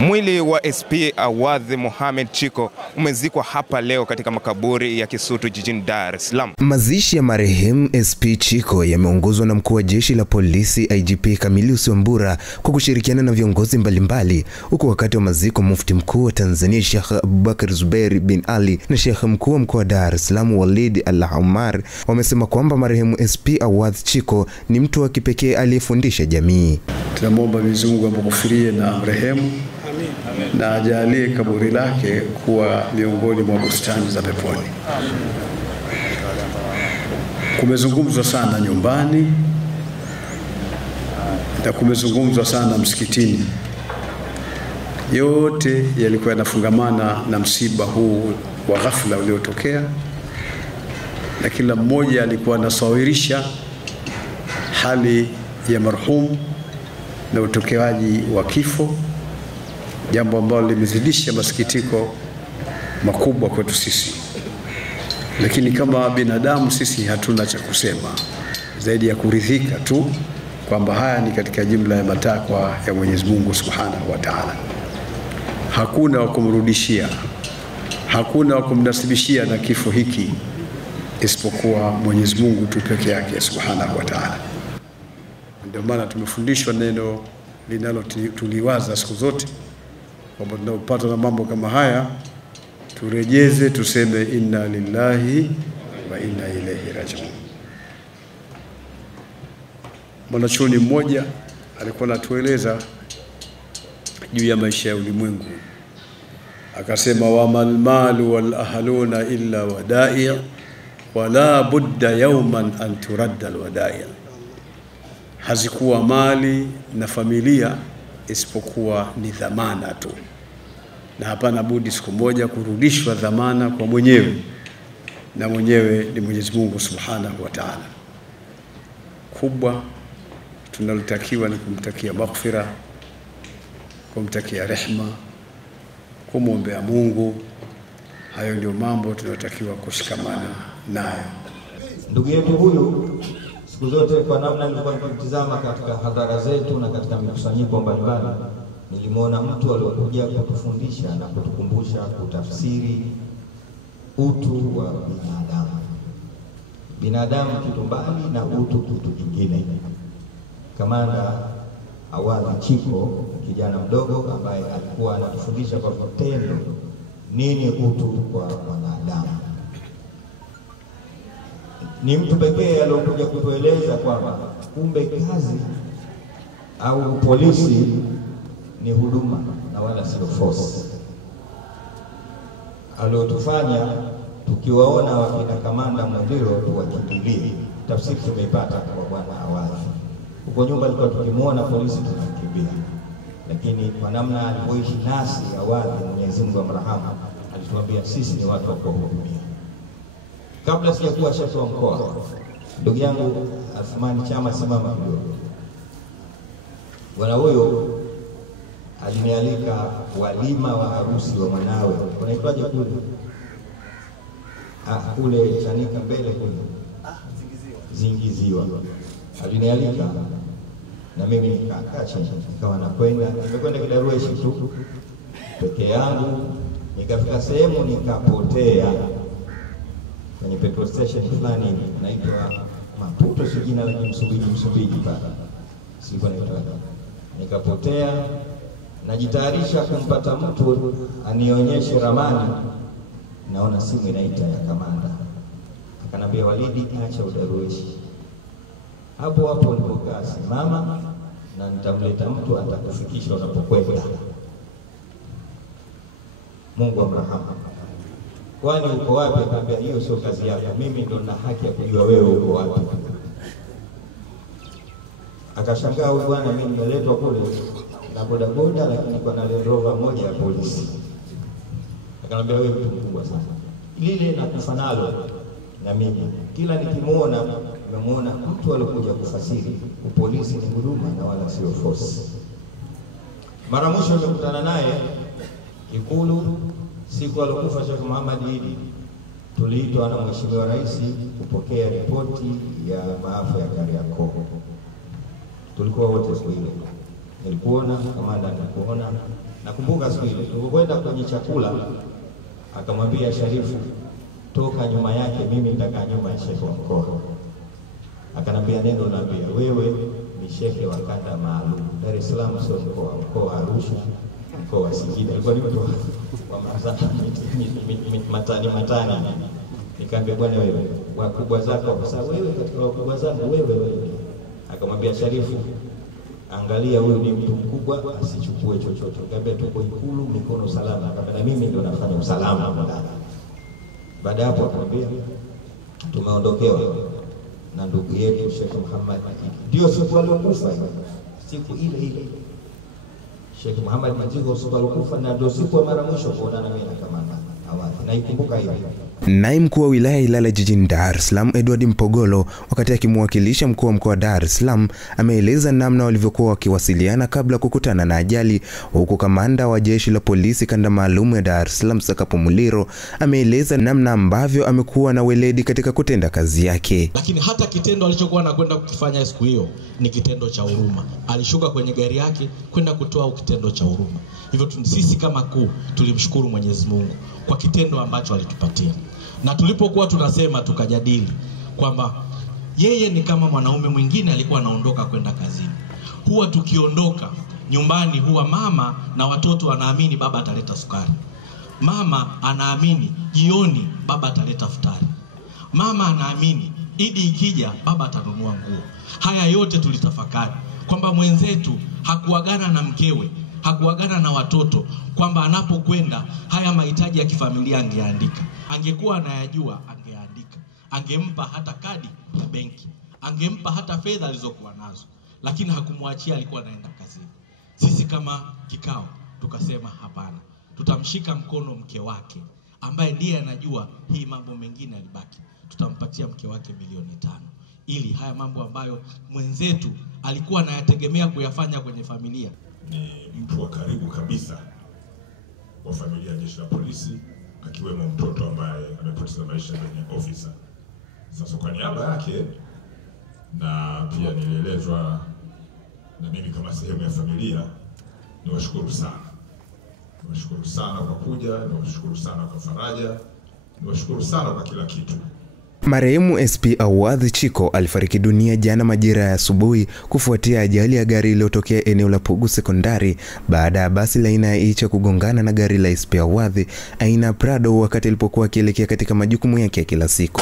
Mwili wa SP Awadh Mohamed Chiko umezikwa hapa leo katika makaburi ya Kisutu jijini Dar es Salaam. Mazishi ya marehemu SP Chiko yameongozwa na mkuu wa jeshi la polisi IGP Camillus Wambura kwa kushirikiana na viongozi mbalimbali, huku wakati wa maziko mufti mkuu wa Tanzania Sheikh Abubakar Zubeir bin Ali na Sheikh mkuu wa mkoa wa Dar es Salaam Walid Al-Umar wamesema kwamba marehemu SP Awadh Chiko ni mtu wa kipekee aliyefundisha jamii. Tunamwomba Mwenyezi Mungu amghufirie na mrehemu na ajalie kaburi lake kuwa miongoni mwa bustani za peponi. Kumezungumzwa sana nyumbani na kumezungumzwa sana msikitini. Yote yalikuwa yanafungamana na msiba huu wa ghafla uliotokea, na kila mmoja alikuwa anasawirisha hali ya marhumu na utokeaji wa kifo, jambo ambalo limezidisha masikitiko makubwa kwetu sisi. Lakini kama binadamu sisi hatuna cha kusema zaidi ya kuridhika tu kwamba haya ni katika jumla ya matakwa ya Mwenyezi Mungu Subhanahu wa Ta'ala. Hakuna wa kumrudishia, hakuna wa kumnasibishia na kifo hiki isipokuwa Mwenyezi Mungu tu peke yake Subhanahu wa Ta'ala. Ndio maana tumefundishwa neno linalo tuliwaza siku zote kwamba tunapopata na mambo kama haya turejeze, tuseme inna lillahi wa inna ilaihi rajiun. Mwanachuoni mmoja alikuwa anatueleza juu ya maisha ya ulimwengu, akasema wamal malu wal ahluna illa wada'i wala budda yawman an turadda al wada'i. Hazikuwa mali na familia isipokuwa ni dhamana tu, na hapana budi siku moja kurudishwa dhamana kwa mwenyewe, na mwenyewe ni Mwenyezi Mungu Subhanahu wa Ta'ala. Kubwa tunalotakiwa ni kumtakia maghfira, kumtakia rehma, kumwombea Mungu. Hayo ndio mambo tunayotakiwa kushikamana nayo. Ndugu yetu huyu siku zote kwa namna nilikuwa nikitazama katika hadhara zetu na katika mikusanyiko mbalimbali, nilimwona mtu aliyokuja kutufundisha na kutukumbusha kutafsiri utu wa binadamu. Binadamu kitu mbali na utu kitu kingine. Kamanda Awadh Chiko, kijana mdogo ambaye alikuwa anatufundisha kwa vitendo nini utu kwa wanadamu. Ni mtu pekee aliyokuja kutueleza kwamba kumbe kazi au polisi ni huduma na wala sio force. Aliyotufanya tukiwaona wakina kamanda Mwendiro tuwakimbie. Tafsiri tumeipata kwa bwana Awadh. Huko nyumba alikuwa tukimuona polisi tunakimbia, lakini kwa namna alivyoishi nasi Awadh, Mwenyezi Mungu amrahamu, alituambia sisi ni watu wa kuhudumia. Kabla sijakuwa shekhi wa mkoa, ndugu yangu Athmani Chama, simama kidogo. Bwana huyo alinialika walima wa harusi wa mwanawe. Unaitwaje kule? Kule Chanika mbele kule. Zingiziwa. Alinialika na mimi nikakaa chini, nikawa nakwenda, nimekwenda Kidarueshi tu peke yangu, nikafika sehemu nikapotea kwenye petrol station fulani inaitwa Maputo, si jina la Msumbiji pale. Sikuwa naitwa. Nikapotea, najitayarisha kumpata mtu anionyeshe ramani, naona simu inaita ya kamanda. Akanambia Walidi, acha udarueshi. Hapo hapo nilipokaa, simama na nitamleta mtu atakufikisha unapokwenda. Mungu amrahamu. Kwani uko wapi? Akamwambia hiyo sio kazi yako, mimi ndo na haki ya kujua wewe uko wapi. Akashangaa huyu bwana, mimi nimeletwa kule na bodaboda, lakini kwa na Land Rover moja ya polisi. Akanambia wewe mtu mkubwa sana, lile na kufanalo na mimi. Kila nikimuona nimemuona mtu aliyokuja kufasiri upolisi ni huduma na wala sio force. Mara mwisho nimekutana naye Ikulu siku aliyokufa Sheikh Muhammad Idi. Tuliitwa na Mheshimiwa Rais kupokea ripoti ya maafa ya Kariakoo. Tulikuwa wote siku ile. Nilikuona kamanda, nilikuona Nakumbuka siku ile tulipokwenda kwenye chakula, akamwambia Sharifu, toka nyuma yake, mimi nitakaa nyuma ya shekhe wa mkoa. Akanambia neno, naambia wewe ni shekhe wa kanda maalum. Dar es Salaam sio mkoa wa Arusha, mkoa wa Singida. Ilikuwa ni mtu wa matani. Nikamwambia bwana, wewe wakubwa zako, kwa sababu wewe katika wakubwa zangu wewe. Akamwambia Sharifu, angalia huyu ni mtu mkubwa, asichukue chochote. Nikamwambia tuko Ikulu, mikono salama. Akamwambia mimi ndio nafanya usalama hapo ndani. Baada hapo akamwambia tumeondokewa na ndugu yetu Sheikh Muhammad. Ndio siku aliyokufa, siku ile ile Sheikh Muhammad Majiko siku aliyokufa, na ndio siku ya mara mwisho kuonana mimi na kamanda Awadhi. Naikumbuka hiyo. Naye mkuu wa wilaya Ilala jijini Dar es Salaam Edward Mpogolo, wakati akimwakilisha mkuu wa mkoa wa Dar es Salaam, ameeleza namna walivyokuwa wakiwasiliana kabla kukutana na ajali, huku kamanda wa jeshi la polisi kanda maalum ya Dar es Salaam Sakapo Muliro ameeleza namna ambavyo amekuwa na weledi katika kutenda kazi yake. Lakini hata kitendo alichokuwa anakwenda kukifanya siku hiyo ni kitendo cha huruma. Alishuka kwenye gari yake kwenda kutoa kitendo cha huruma. Hivyo sisi kama kuu tulimshukuru Mwenyezi Mungu kwa kitendo ambacho alitupatia. Na tulipokuwa tunasema, tukajadili kwamba yeye ni kama mwanaume mwingine alikuwa anaondoka kwenda kazini. Huwa tukiondoka nyumbani, huwa mama na watoto wanaamini baba ataleta sukari. Mama anaamini jioni baba ataleta futari. Mama anaamini Idi ikija baba atanunua nguo. Haya yote tulitafakari kwamba mwenzetu hakuagana na mkewe, hakuagana na watoto, kwamba anapokwenda haya mahitaji ya kifamilia angeandika. Angekuwa anayajua angeandika. Angempa hata kadi ya benki, angempa hata fedha alizokuwa nazo, lakini hakumwachia, alikuwa anaenda kazini. Sisi kama kikao tukasema hapana, tutamshika mkono mke wake ambaye ndiye anajua hii mambo mengine alibaki. Tutampatia mke wake milioni 5 ili haya mambo ambayo mwenzetu alikuwa anayategemea kuyafanya kwenye familia. Ni mtu wa karibu kabisa wa familia ya jeshi la polisi, akiwemo mtoto ambaye amepoteza maisha kwenye ofisa. Sasa kwa niaba yake, na pia nilielezwa na mimi kama sehemu ya familia, niwashukuru sana. Niwashukuru sana kwa kuja, niwashukuru sana kwa faraja, niwashukuru sana kwa kila kitu. Marehemu SP Awadhi Chiko alifariki dunia jana majira ya asubuhi kufuatia ajali ya gari iliyotokea eneo la Pugu Sekondari baada ya basi la aina ya Icha kugongana na gari la SP Awadhi aina Prado wakati alipokuwa akielekea katika majukumu yake ya kila siku.